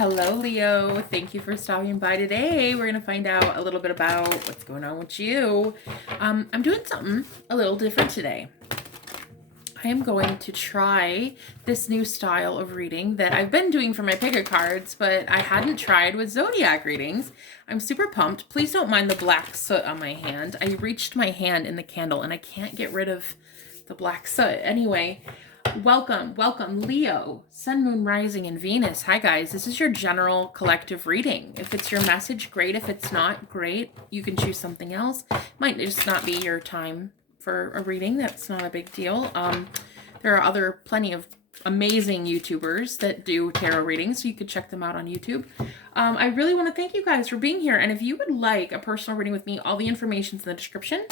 Hello, Leo. Thank you for stopping by today. We're going to find out a little bit about what's going on with you. I'm doing something a little different today. I am going to try this new style of reading that I've been doing for my picker cards, but I hadn't tried with zodiac readings. I'm super pumped. Please don't mind the black soot on my hand. I reached my hand in the candle and I can't get rid of the black soot. Anyway, welcome, Leo, Sun, Moon, Rising, and Venus. Hi, guys. This is your general collective reading. If it's your message, great. If it's not, great. You can choose something else. Might just not be your time for a reading. That's not a big deal. There are plenty of amazing YouTubers that do tarot readings, so you could check them out on YouTube. I really want to thank you guys for being here. And if you would like a personal reading with me, all the information's in the description.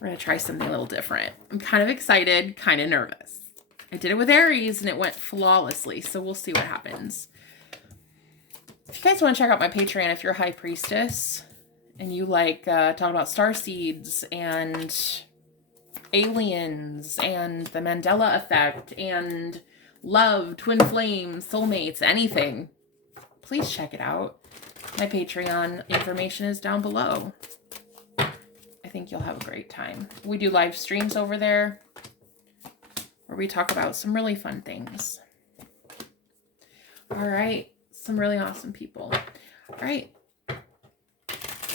We're going to try something a little different. I'm kind of excited, kind of nervous. I did it with Aries and it went flawlessly, so we'll see what happens. If you guys want to check out my Patreon, if you're a high priestess and you like talk about starseeds and aliens and the Mandela effect and love, twin flames, soulmates, anything, please check it out. My Patreon information is down below. I think you'll have a great time. We do live streams over there where we talk about some really fun things. All right. Some really awesome people. All right.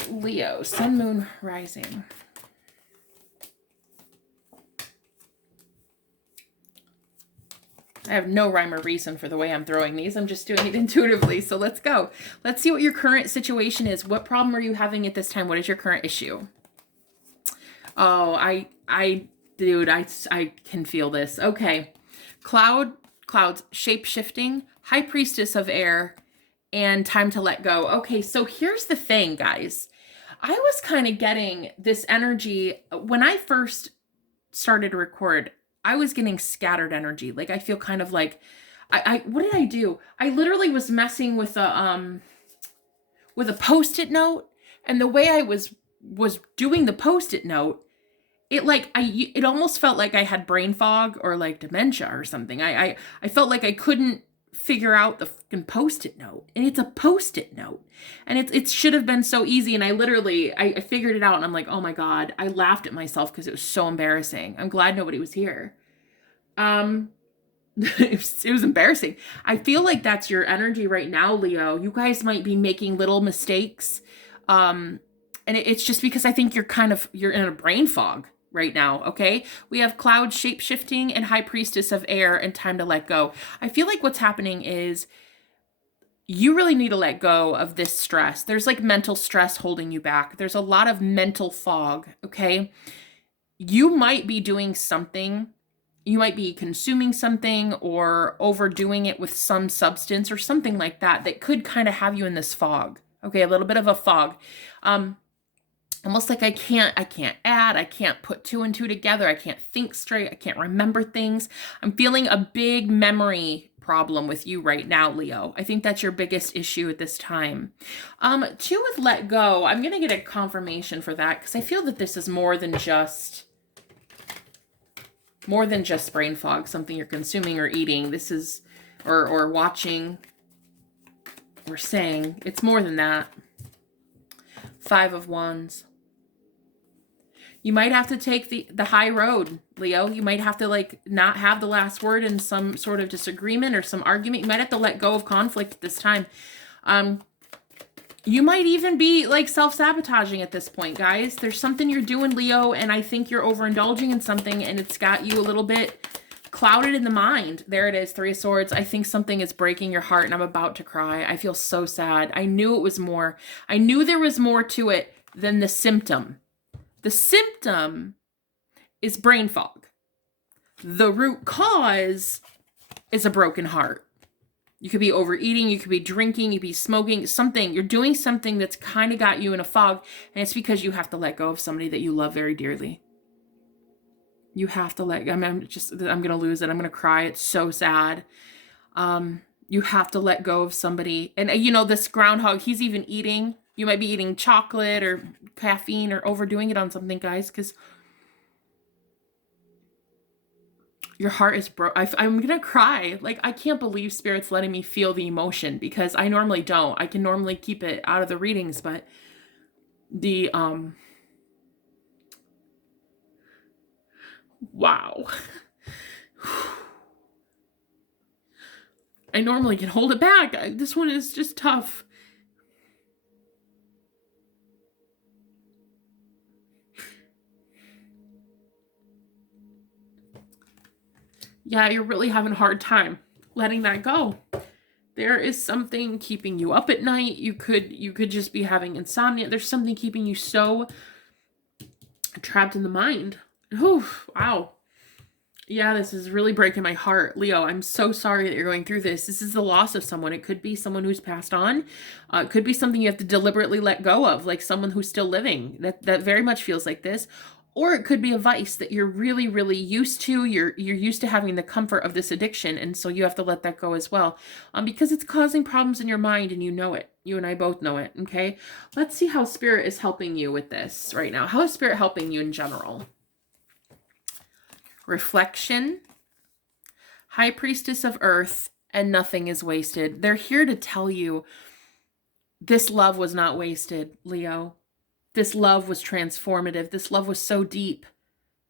Leo, Sun, Moon, Rising. I have no rhyme or reason for the way I'm throwing these. I'm just doing it intuitively. So let's go. Let's see what your current situation is. What problem are you having at this time? What is your current issue? Oh, dude, I can feel this. Okay. Clouds, shape-shifting, high priestess of air, and time to let go. Okay, so here's the thing, guys. I was kind of getting this energy when I first started to record. I was getting scattered energy. Like, I feel kind of like, what did I do? I literally was messing with a Post-it note, and the way I was doing the Post-it note, it almost felt like I had brain fog or like dementia or something. I felt like I couldn't figure out the fucking Post-it note, and it's a Post-it note, and it should have been so easy. And I figured it out, and I'm like, oh my God, I laughed at myself because it was so embarrassing. I'm glad nobody was here. It was embarrassing. I feel like that's your energy right now, Leo. You guys might be making little mistakes. And it's just because I think you're in a brain fog right now, okay? We have cloud, shape-shifting, and high priestess of air, and time to let go. I feel like what's happening is you really need to let go of this stress. There's like mental stress holding you back. There's a lot of mental fog, okay? You might be doing something. You might be consuming something or overdoing it with some substance or something like that that could kind of have you in this fog, okay? A little bit of a fog. Almost like I can't add, I can't put two and two together. I can't think straight. I can't remember things. I'm feeling a big memory problem with you right now, Leo. I think that's your biggest issue at this time. Two with let go. I'm going to get a confirmation for that because I feel that this is more than just brain fog, something you're consuming or eating. This is, or watching or saying. It's more than that. 5 of Wands. You might have to take the high road, Leo. You might have to like not have the last word in some sort of disagreement or some argument. You might have to let go of conflict at this time. You might even be like self-sabotaging at this point, guys. There's something you're doing, Leo, and I think you're overindulging in something, and it's got you a little bit clouded in the mind. There it is, 3 of Swords. I think something is breaking your heart, and I'm about to cry. I feel so sad. I knew it was more. I knew there was more to it than the symptom. The symptom is brain fog. The root cause is a broken heart. You could be overeating, you could be drinking, you could be smoking, something. You're doing something that's kind of got you in a fog, and it's because you have to let go of somebody that you love very dearly. You have to let go. I'm going to lose it. I'm going to cry. It's so sad. You have to let go of somebody. And this groundhog, he's even eating. You might be eating chocolate or caffeine or overdoing it on something, guys, because Your heart is broke. I'm gonna cry. Like, I can't believe Spirit's letting me feel the emotion, because I normally don't. I can normally keep it out of the readings, but the wow. I normally can hold it back. This one is just tough. Yeah, you're really having a hard time letting that go. There is something keeping you up at night. You could just be having insomnia. There's something keeping you so trapped in the mind. Whew, wow. Yeah, this is really breaking my heart. Leo, I'm so sorry that you're going through this. This is the loss of someone. It could be someone who's passed on. It could be something you have to deliberately let go of, like someone who's still living. That very much feels like this. Or it could be a vice that you're really, really used to. You're used to having the comfort of this addiction, and so you have to let that go as well. Because it's causing problems in your mind, and you know it. You and I both know it, okay? Let's see how Spirit is helping you with this right now. How is Spirit helping you in general? Reflection, High Priestess of Earth, and nothing is wasted. They're here to tell you this love was not wasted, Leo. This love was transformative. This love was so deep.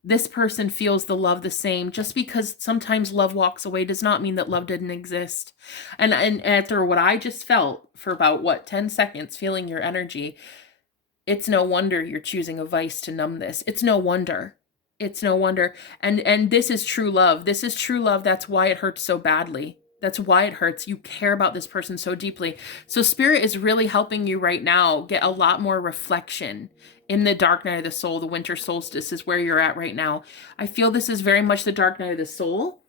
This person feels the love the same. Just because sometimes love walks away does not mean that love didn't exist. And after what I just felt for about, 10 seconds, feeling your energy, it's no wonder you're choosing a vice to numb this. It's no wonder. It's no wonder. And this is true love. This is true love. That's why it hurts so badly. That's why it hurts. You care about this person so deeply. So Spirit is really helping you right now get a lot more reflection in the dark night of the soul. The winter solstice is where you're at right now. I feel this is very much the dark night of the soul.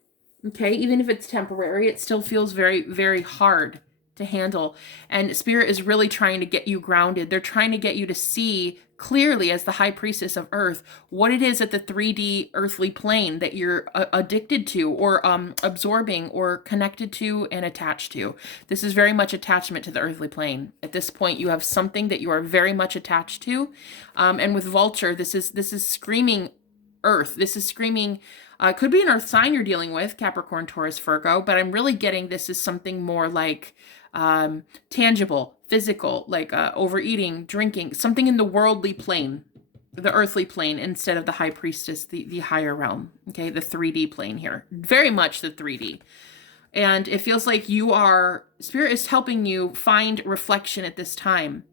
Okay, even if it's temporary, it still feels very, very hard to handle. And Spirit is really trying to get you grounded. They're trying to get you to see clearly, as the High Priestess of Earth, what it is at the 3D earthly plane that you're addicted to, or absorbing, or connected to and attached to. This is very much attachment to the earthly plane. At this point, you have something that you are very much attached to. And with Vulture, this is screaming Earth. This is screaming, could be an Earth sign you're dealing with, Capricorn, Taurus, Virgo, but I'm really getting this is something more like tangible, physical, like overeating, drinking, something in the worldly plane, the earthly plane, instead of the High Priestess, the higher realm, okay, the 3D plane here. Very much the 3D. And it feels like Spirit is helping you find reflection at this time.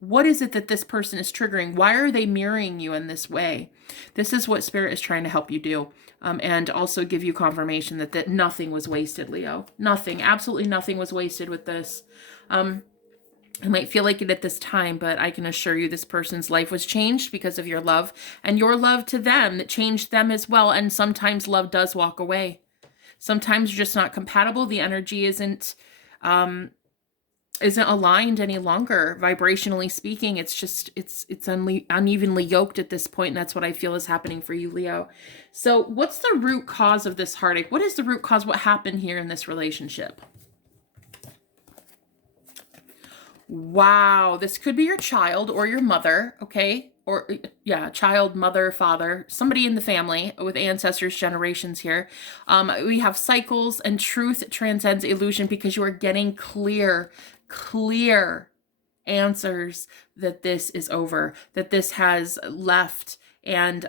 What is it that this person is triggering? Why are they mirroring you in this way? This is what Spirit is trying to help you do. And also give you confirmation that nothing was wasted, Leo. Nothing, absolutely nothing was wasted with this. It might feel like it at this time, but I can assure you this person's life was changed because of your love, and your love to them that changed them as well. And sometimes love does walk away. Sometimes you're just not compatible. The energy isn't aligned any longer, vibrationally speaking. It's just it's unevenly yoked at this point, and that's what I feel is happening for you, Leo. So what's the root cause of this heartache? What is the root cause? What happened here in this relationship? Wow, this could be your child or your mother, okay? Or yeah, child, mother, father, somebody in the family with ancestors, generations here. We have cycles, and truth transcends illusion, because you are getting clear answers that this is over, that this has left, and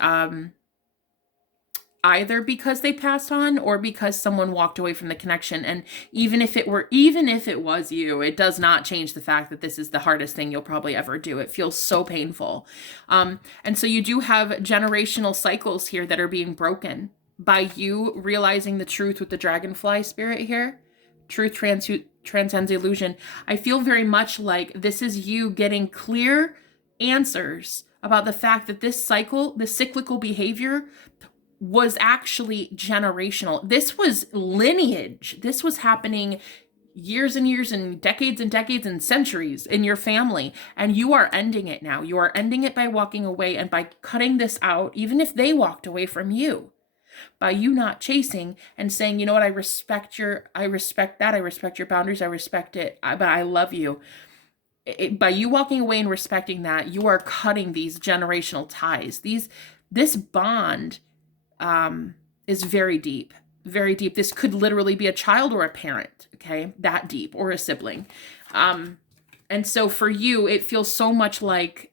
either because they passed on or because someone walked away from the connection. And even if it was you, it does not change the fact that this is the hardest thing you'll probably ever do. It feels so painful. And so you do have generational cycles here that are being broken by you realizing the truth with the dragonfly spirit here. Truth transcends illusion. I feel very much like this is you getting clear answers about the fact that this cyclical behavior was actually generational. This was lineage. This was happening years and years and decades and centuries in your family. And you are ending it now. You are ending it by walking away and by cutting this out, even if they walked away from you. By you not chasing and saying, you know what, I respect that. I respect your boundaries. I respect it, but I love you. By you walking away and respecting that, you are cutting these generational ties. This bond is very deep, very deep. This could literally be a child or a parent, okay? That deep, or a sibling. And so for you, it feels so much like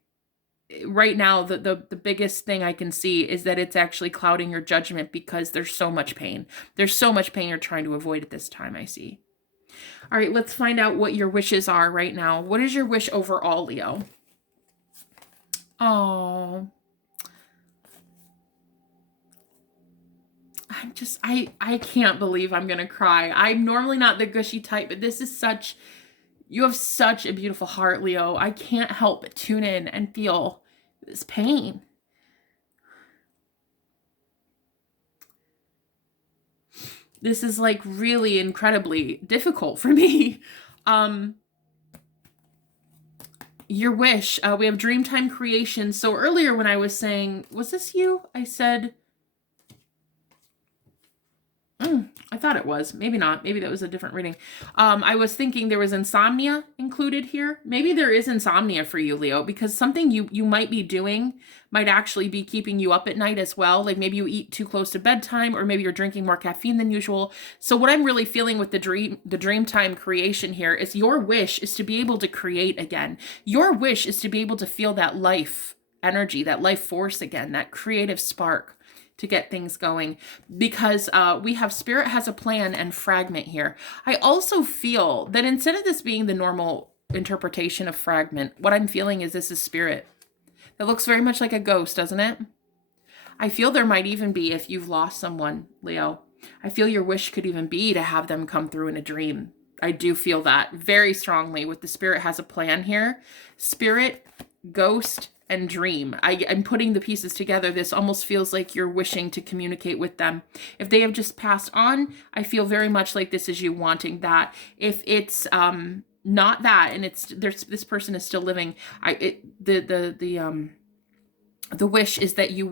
right now, the biggest thing I can see is that it's actually clouding your judgment because there's so much pain. There's so much pain you're trying to avoid at this time, I see. All right, let's find out what your wishes are right now. What is your wish overall, Leo? Oh, I can't believe I'm going to cry. I'm normally not the gushy type, but this is you have such a beautiful heart, Leo. I can't help but tune in and feel this pain. This is like really incredibly difficult for me. Your wish, we have Dreamtime Creation. So earlier when I was saying, was this you? I said, I thought it was. Maybe not. Maybe that was a different reading. I was thinking there was insomnia included here. Maybe there is insomnia for you, Leo, because something you might be doing might actually be keeping you up at night as well. Like maybe you eat too close to bedtime, or maybe you're drinking more caffeine than usual. So what I'm really feeling with the Dreamtime Creation here is your wish is to be able to create again. Your wish is to be able to feel that life energy, that life force again, that creative spark to get things going, because we have Spirit Has a Plan and Fragment here. I also feel that instead of this being the normal interpretation of fragment, what I'm feeling is this is spirit. That looks very much like a ghost, doesn't it? I feel there might even be, if you've lost someone, Leo, I feel your wish could even be to have them come through in a dream. I do feel that very strongly with the Spirit Has a Plan here. Spirit, ghost, and dream. I'm putting the pieces together. This almost feels like you're wishing to communicate with them. If they have just passed on, I feel very much like this is you wanting that. If it's not that, and this person is still living, the wish is that you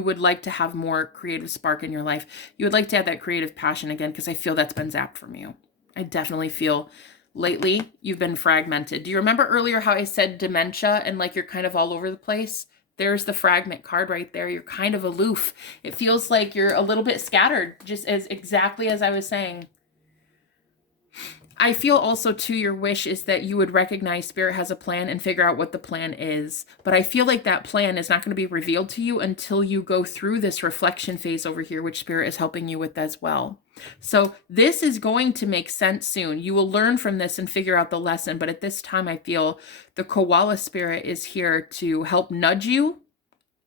would like to have more creative spark in your life. You would like to have that creative passion again, because I feel that's been zapped from you. I definitely feel lately you've been fragmented. Do you remember earlier how I said dementia and like you're kind of all over the place? There's the fragment card right there. You're kind of aloof. It feels like you're a little bit scattered, just as exactly as I was saying. I feel also too, your wish is that you would recognize Spirit has a plan and figure out what the plan is. But I feel like that plan is not going to be revealed to you until you go through this reflection phase over here, which Spirit is helping you with as well. So this is going to make sense soon. You will learn from this and figure out the lesson. But at this time, I feel the Koala Spirit is here to help nudge you,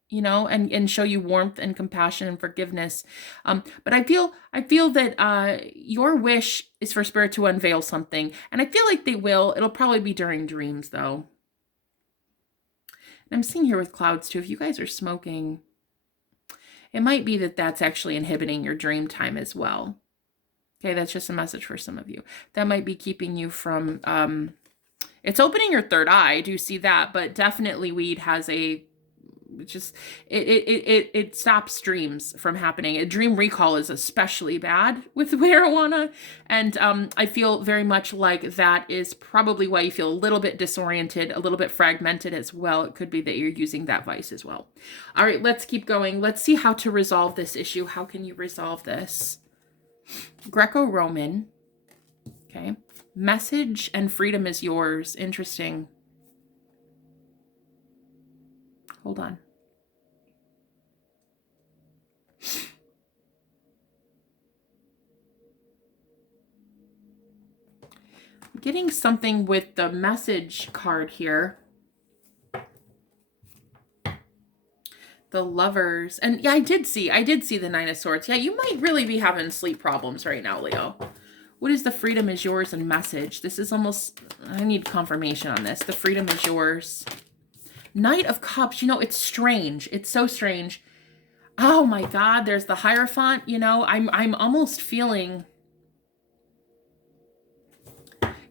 and show you warmth and compassion and forgiveness. But I feel that your wish is for Spirit to unveil something. And I feel like they will. It'll probably be during dreams, though. And I'm seeing here with clouds, too. If you guys are smoking, it might be that that's actually inhibiting your dream time as well. Okay, that's just a message for some of you. That might be keeping you from... it's opening your third eye. I do see that. But definitely weed has a... it stops dreams from happening. A dream recall is especially bad with marijuana, and I feel very much like that is probably why you feel a little bit disoriented, a little bit fragmented as well. It could be that you're using that vice as well. All right, let's keep going. Let's see how to resolve this issue. How can you resolve this? Greco-Roman. Okay. Message and freedom is yours. Interesting. Hold on. I'm getting something with the message card here. The Lovers. And yeah, I did see the Nine of Swords. Yeah, you might really be having sleep problems right now, Leo. What is the freedom is yours and message? This is almost, I need confirmation on this. The freedom is yours. Knight of Cups. It's strange. It's so strange. Oh my God, there's the Hierophant. I'm almost feeling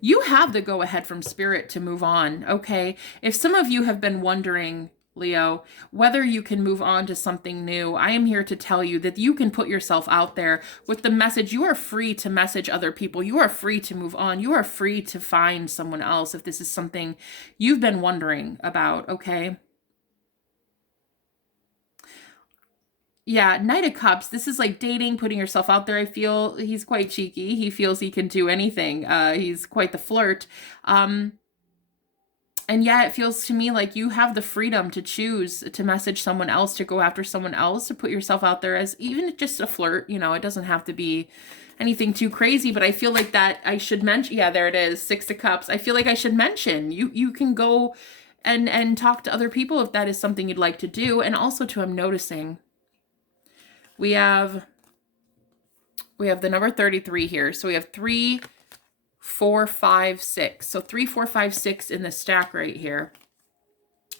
you have the go ahead from Spirit to move on. Okay. If some of you have been wondering, Leo, whether you can move on to something new, I am here to tell you that you can put yourself out there with the message. You are free to message other people. You are free to move on. You are free to find someone else if this is something you've been wondering about, okay? Yeah, Knight of Cups. This is like dating, putting yourself out there. I feel he's quite cheeky. He feels he can do anything. He's quite the flirt. Um, and yeah, it feels to me like you have the freedom to choose to message someone else, to go after someone else, to put yourself out there as even just a flirt. You know, it doesn't have to be anything too crazy, but I feel like that I should mention. Yeah, there it is, Six of Cups. I feel like I should mention you can go and talk to other people if that is something you'd like to do. And also too, I'm noticing we have the number 33 here. So we have 3, 4, 5, 6. So 3, 4, 5, 6 in the stack right here,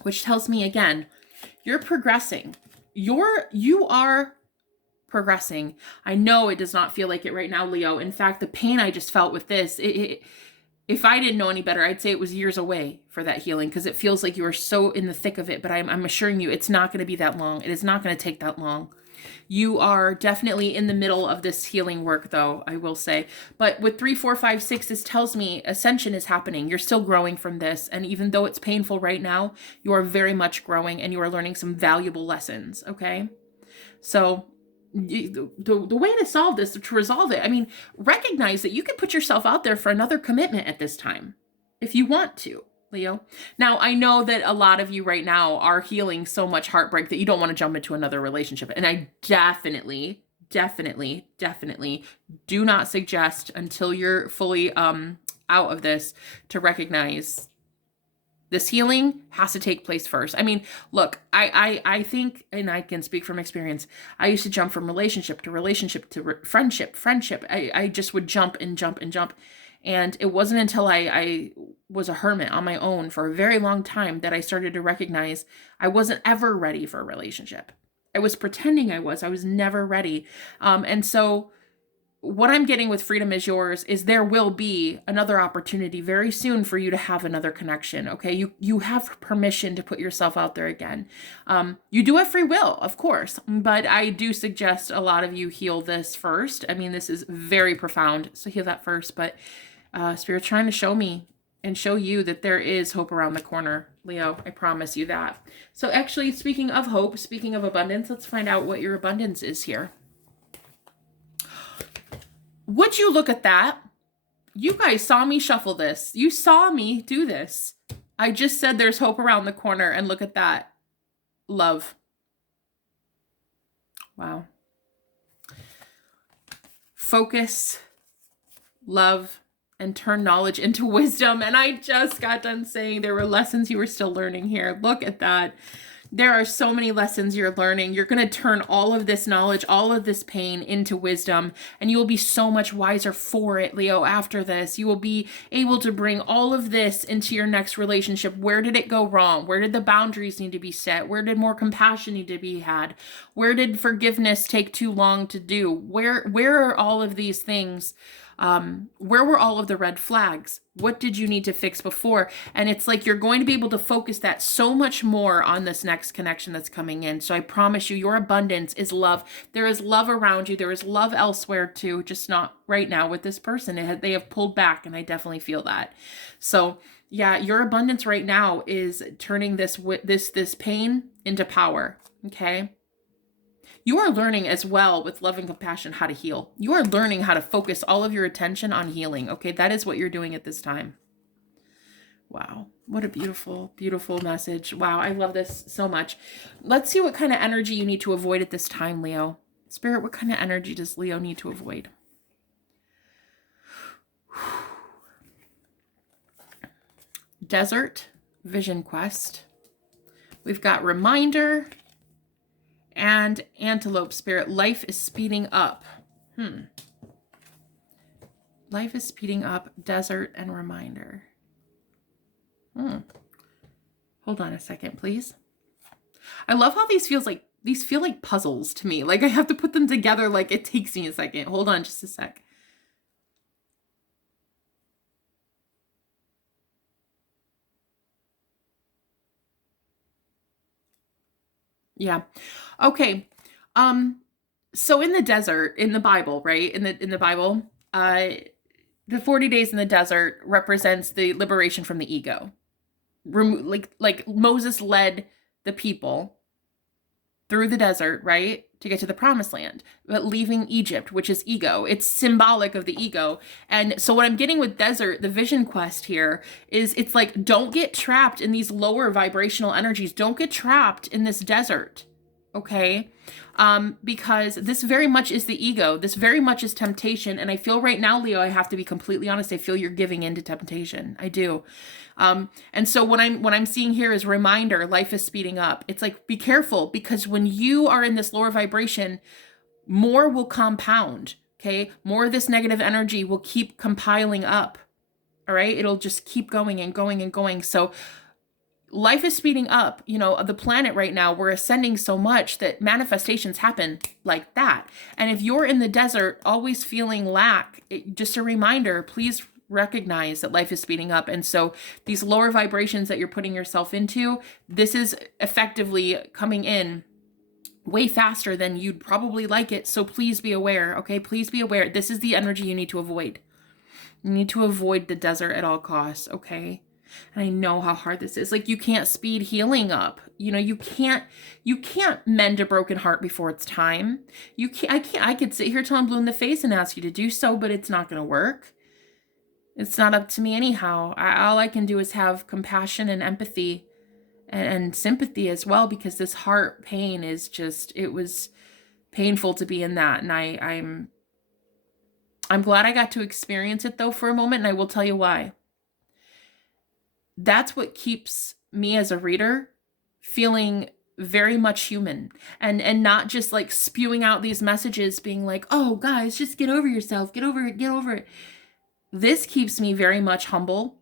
which tells me again, you're progressing. You are progressing. I know it does not feel like it right now, Leo. In fact, the pain I just felt with this, if I didn't know any better, I'd say it was years away for that healing, because it feels like you are so in the thick of it. But I'm assuring you, it's not going to be that long. It is not going to take that long. You are definitely in the middle of this healing work, though, I will say. But with 3, 4, 5, 6, this tells me ascension is happening. You're still growing from this. And even though it's painful right now, you are very much growing and you are learning some valuable lessons, okay? So the way to solve this, to resolve it, I mean, recognize that you can put yourself out there for another commitment at this time if you want to, Leo. Now, I know that a lot of you right now are healing so much heartbreak that you don't want to jump into another relationship. And I definitely do not suggest, until you're fully out of this, to recognize this healing has to take place first. I mean, look, I think, and I can speak from experience, I used to jump from relationship to friendship. I just would jump and jump and jump. And it wasn't until I was a hermit on my own for a very long time that I started to recognize I wasn't ever ready for a relationship. I was pretending I was never ready. And so what I'm getting with Freedom is Yours is there will be another opportunity very soon for you to have another connection, okay? You have permission to put yourself out there again. You do have free will, of course, but I do suggest a lot of you heal this first. I mean, this is very profound, so heal that first. But Spirit's trying to show me and show you that there is hope around the corner, Leo. I promise you that. So actually, speaking of hope, speaking of abundance, let's find out what your abundance is here. Would you look at that? You guys saw me shuffle this. You saw me do this. I just said there's hope around the corner, and look at that. Love. Wow. Focus, love, and turn knowledge into wisdom. And I just got done saying there were lessons you were still learning here. Look at that. There are so many lessons you're learning. You're going to turn all of this knowledge, all of this pain into wisdom, and you will be so much wiser for it, Leo, after this. You will be able to bring all of this into your next relationship. Where did it go wrong? Where did the boundaries need to be set? Where did more compassion need to be had? Where did forgiveness take too long to do? Where are all of these things? Where were all of the red flags? What did you need to fix before? And it's like you're going to be able to focus that so much more on this next connection that's coming in. So I promise you, your abundance is love. There is love around you. There is love elsewhere too, just not right now with this person. They have pulled back, and I definitely feel that. So yeah, your abundance right now is turning this pain into power. Okay. You are learning as well with love and compassion how to heal. You are learning how to focus all of your attention on healing. Okay, that is what you're doing at this time. Wow, what a beautiful, beautiful message. Wow, I love this so much. Let's see what kind of energy you need to avoid at this time, Leo. Spirit, what kind of energy does Leo need to avoid? Desert, Vision Quest. We've got Reminder. And Antelope, Spirit, life is speeding up. Life is speeding up, Desert, and Reminder. Hold on a second, please. I love how these feel like puzzles to me. Like I have to put them together. Like it takes me a second. Hold on just a sec. Yeah. Okay. So in the desert, in the Bible, right? In the Bible, the 40 days in the desert represents the liberation from the ego. Like Moses led the people through the desert, right? to get to the promised land, but leaving Egypt, which is ego. It's symbolic of the ego. And so what I'm getting with desert, the vision quest here, is it's like, don't get trapped in these lower vibrational energies. Don't get trapped in this desert. Okay? Because this very much is the ego. This very much is temptation. And I feel right now, Leo, I have to be completely honest, I feel you're giving into temptation. I do. And so what I'm seeing here is a reminder, life is speeding up. It's like, be careful, because when you are in this lower vibration, more will compound. Okay. More of this negative energy will keep compiling up. All right. It'll just keep going and going and going. So life is speeding up, the planet right now. We're ascending so much that manifestations happen like that. And if you're in the desert, always feeling lack, just a reminder, please recognize that life is speeding up. And so these lower vibrations that you're putting yourself into, this is effectively coming in way faster than you'd probably like it. So please be aware. Okay. Please be aware. This is the energy you need to avoid. You need to avoid the desert at all costs. Okay. And I know how hard this is. Like, you can't speed healing up. You can't mend a broken heart before it's time. I could sit here till I'm blue in the face and ask you to do so, but it's not going to work. It's not up to me anyhow. All I can do is have compassion and empathy and sympathy as well, because this heart pain is just, it was painful to be in that. And I'm glad I got to experience it though for a moment. And I will tell you why. That's what keeps me as a reader feeling very much human, and not just like spewing out these messages being like, oh guys, just get over yourself, get over it. This keeps me very much humble.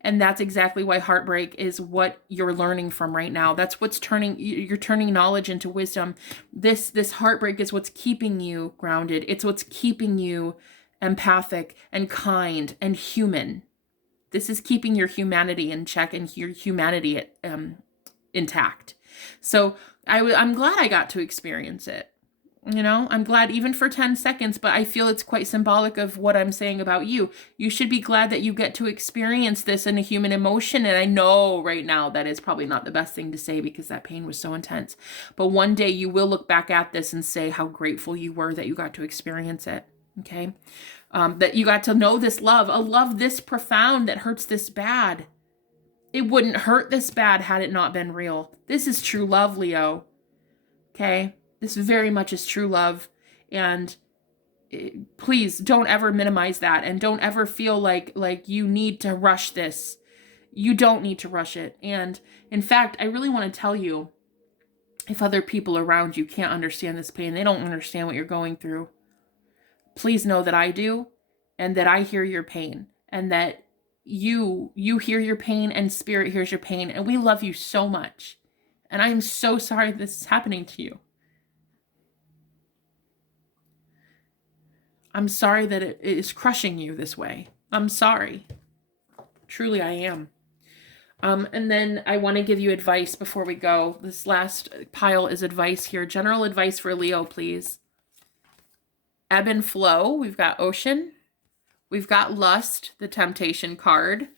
And that's exactly why heartbreak is what you're learning from right now. That's what's you're turning knowledge into wisdom. This heartbreak is what's keeping you grounded. It's what's keeping you empathic and kind and human. This is keeping your humanity in check and your humanity intact. So I'm glad I got to experience it. I'm glad even for 10 seconds, but I feel it's quite symbolic of what I'm saying about you. You should be glad that you get to experience this in a human emotion. And I know right now that is probably not the best thing to say because that pain was so intense. But one day you will look back at this and say how grateful you were that you got to experience it. Okay. That you got to know this love, a love this profound that hurts this bad. It wouldn't hurt this bad had it not been real. This is true love, Leo. Okay. This very much is true love. And please don't ever minimize that. And don't ever feel like you need to rush this. You don't need to rush it. And in fact, I really want to tell you, if other people around you can't understand this pain, they don't understand what you're going through. Please know that I do, and that I hear your pain, and that you hear your pain, and spirit hears your pain. And we love you so much. And I am so sorry this is happening to you. I'm sorry that it is crushing you this way. I'm sorry. Truly, I am. And then I want to give you advice before we go. This last pile is advice here. General advice for Leo, please. Ebb and flow. We've got ocean. We've got lust, the temptation card.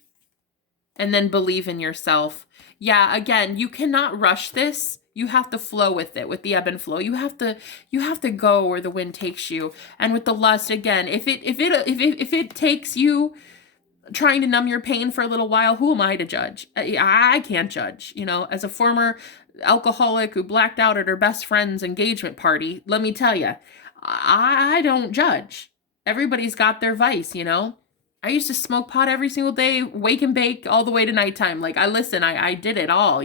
And then believe in yourself. Yeah, again, you cannot rush this. You have to flow with it, with the ebb and flow. You have to go where the wind takes you. And with the lust, again, if it takes you trying to numb your pain for a little while, who am I to judge? I can't judge. As a former alcoholic who blacked out at her best friend's engagement party, let me tell you, I don't judge. Everybody's got their vice, I used to smoke pot every single day, wake and bake all the way to nighttime. Like, I did it all,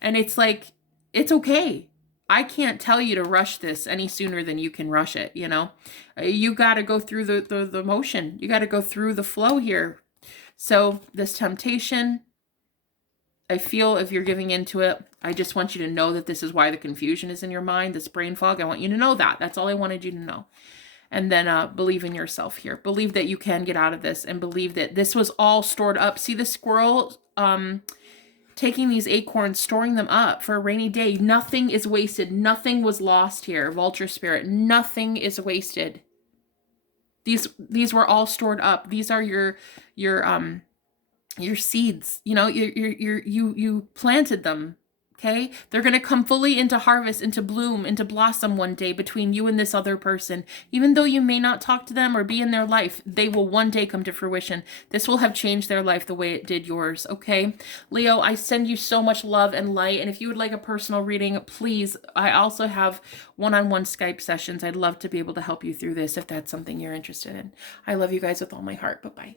And it's like, it's okay. I can't tell you to rush this any sooner than you can rush it, You got to go through the motion. You got to go through the flow here. So this temptation, I feel if you're giving into it, I just want you to know that this is why the confusion is in your mind, this brain fog. I want you to know that. That's all I wanted you to know. And then believe in yourself here. Believe that you can get out of this, and believe that this was all stored up. See the squirrel taking these acorns, storing them up for a rainy day. Nothing is wasted. Nothing was lost here. Vulture spirit. Nothing is wasted. These were all stored up. These are your seeds. You planted them Okay, they're going to come fully into harvest, into bloom, into blossom one day between you and this other person. Even though you may not talk to them or be in their life, they will one day come to fruition. This will have changed their life the way it did yours. Okay, Leo, I send you so much love and light. And if you would like a personal reading, please, I also have one-on-one Skype sessions. I'd love to be able to help you through this if that's something you're interested in. I love you guys with all my heart. Bye-bye.